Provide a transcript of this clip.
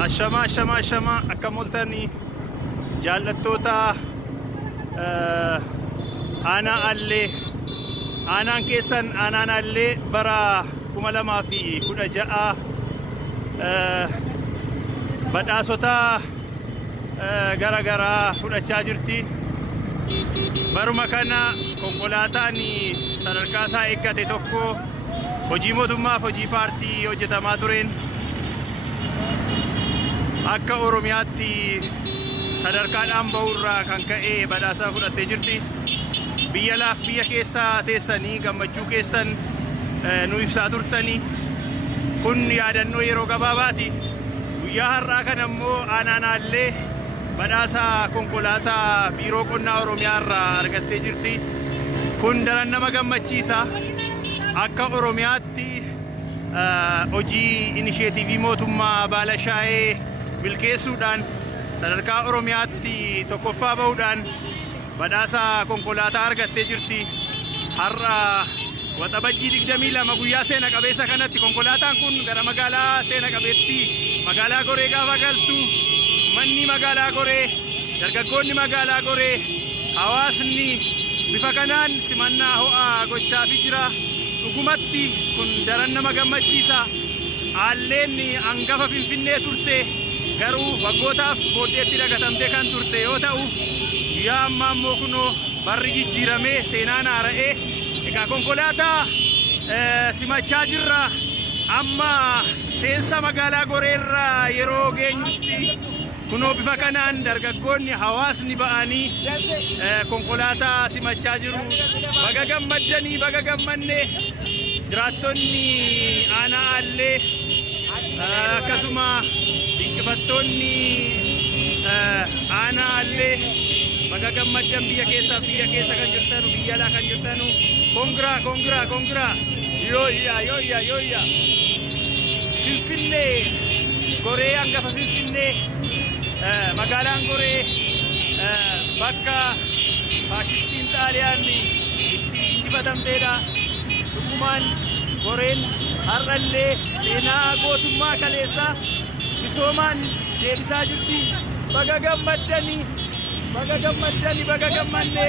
Ashama akka mul'atanii jaallattoota aanaan keessan aanaan allee bara 2016 badhaasota garaagaraa fudhachaa jirti. Baruma kana konkolaataan sadarkaa isaa eeggate tokko hojii mootummaaf hojii paartii hojjetamaa tureen akka Oromiyaatti sadarkaadhaan ba'uurraa kan ka'e badhaasa fudhattee jirti. Biyya keessaa teessanii gammachuu keessan nu ibsaa turtanii kun yaadannoo yeroo gabaabaati. Guyyaa har'aa kana immoo aanaallee badhaasa konkolaataa biiroo qonnaa Oromiyaa irraa argattee jirti. Kun daran nama gammachiisa. Akka Oromiyaatti hojii inisheetiivii mootummaa baala shaayee milkeessuudhaan sadarkaa Oromiyaatti tokkoffaa bahuudhaan badhaasa konkolaataa argattee jirti. Har'a waxabajjii 22 guyyaa seena qabeessa kanatti konkolaataan kun gara magaalaa seena qabeettii magaalaa Goree gaafa galtu manni magaalaa Goree, dargaggoonni magaalaa Goree, hawaasni bifa kanaan simannaa ho'aa gochaafii jira. Dhugumatti kun daran nama gammachiisa. Aalleen hangafa Finfinnee turte garuu waggootaaf booddeetti dagatamtee kan turte yoo ta'u guyyaa ammaa immoo kunoo barri jijjiiramee seenaan haara'ee egaa konkolaataa simachaa jirra. Amma seensa magaalaa Goreerraa yeroo geenyutti kunoo bifa kanaan dargaggoonni hawaasni ba'anii konkolaataa simachaa jiru. Baga gammaddanii baga gammanne jiraattonni aanaallee akkasuma dinqifattoonni aanaallee baga gammaddan biyya keessa kan jirtanu biyya alaa kan jirtanu kongiraa yooyya Finfinnee Goree hangafa Finfinnee magaalaan Goree bakka faashistiin Xaaliyaan itti injifatamteedha. Dhugumaan Goreen har'allee seenaa gootummaa kaleessaa misoomaan deebisaa jirti. Baga gammaddanii baga gammanne.